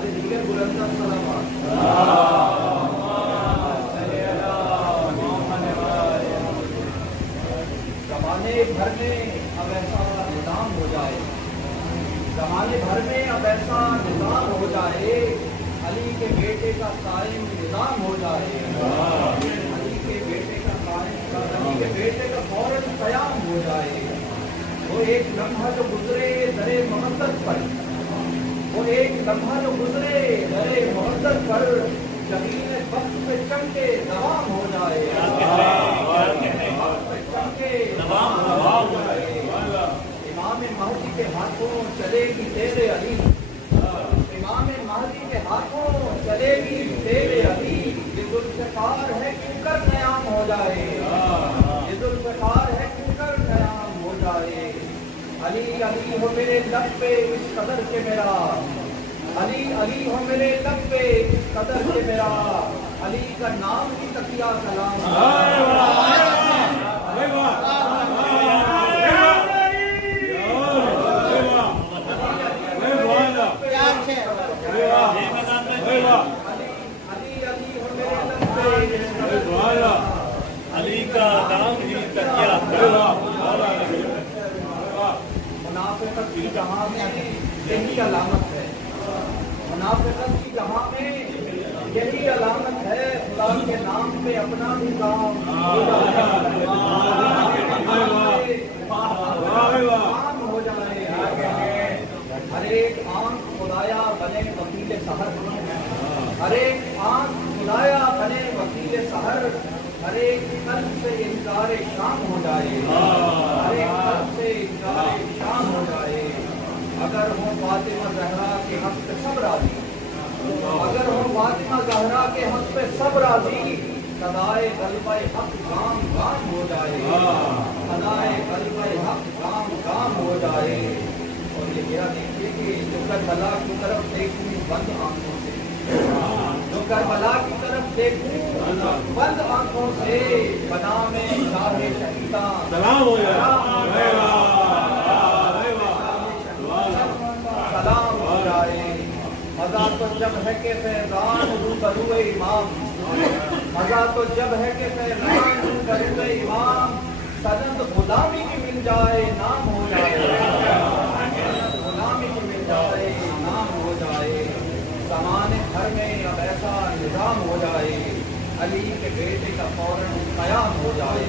अरे दिले बुलंद सलावत। जमाने भर में अब ऐसा निजाम हो जाए, जमाने भर में अब ऐसा निजाम हो जाए, अली के बेटे का कायम निजाम हो जाए, अली के बेटे का कायम, अली के बेटे का फौरन कयाम हो जाए। वो एक लम्हा जो गुजरे दरे मोहब्बत पर, वो एक लम्हा जो गुजरे दरे मोहब्बत पर, जमीन वक्त पे चमके दवाम हो जाए, इमाम महदी के हाथों चलेगी तेरे अली, इमाम महदी के हाथों चलेगी तेरे अली। ये जुल्फ़िकार है क्यों कर क़याम हो जाए, ये जुल्फ़िकार है क्यों कर क़याम हो जाए। अली अली हो मेरे लब पे इस कदर के मेरा, अली अली हो मेरे लब पे इस कदर के मेरा, अली का नाम की तकिया सलाम। अली का नाम ही तकिया। मुनाफिकत की जहाँ में यही अलामत है, मुनाफिकत की जहाँ में यही अलामत है, खुदा के नाम पे अपना भी काम हो जाए। हर एक आंख खुदाया बने वकील सहर, हर एक आंख खुदाया बने वकील सहर, हर एक कल्ब से इनकार शाम हो जाए, हर एक कल्ब से इनकार शाम हो जाए। अगर हो फातिमा ज़हरा के हक पे सब राजी, अगर हो फातिमा ज़हरा के हक पे सब राजी, सदाए क़ल्बे हक काम काम हो जाए, सदाए क़ल्बे हक काम काम हो जाए। और ये मेरा देखिए कि जो करबला की तरफ देखूं बंद आंखों से, जो करबला की तरफ देखूं बंद आंखों से, बना में शाहे शहीदा सलाम हो सलाम हो जाए। मजा तो जब है कि फैजान रूबरू इमाम, मजा तो जब है कि फैजान रूबरू इमाम, सनद गुलामी की मिल जाए नाम हो जाए, सनद गुलामी की मिल जाए नाम हो जाए। ज़माने भर में अब ऐसा निजाम हो जाए, अली के बेटे का फौरन कयाम हो जाए।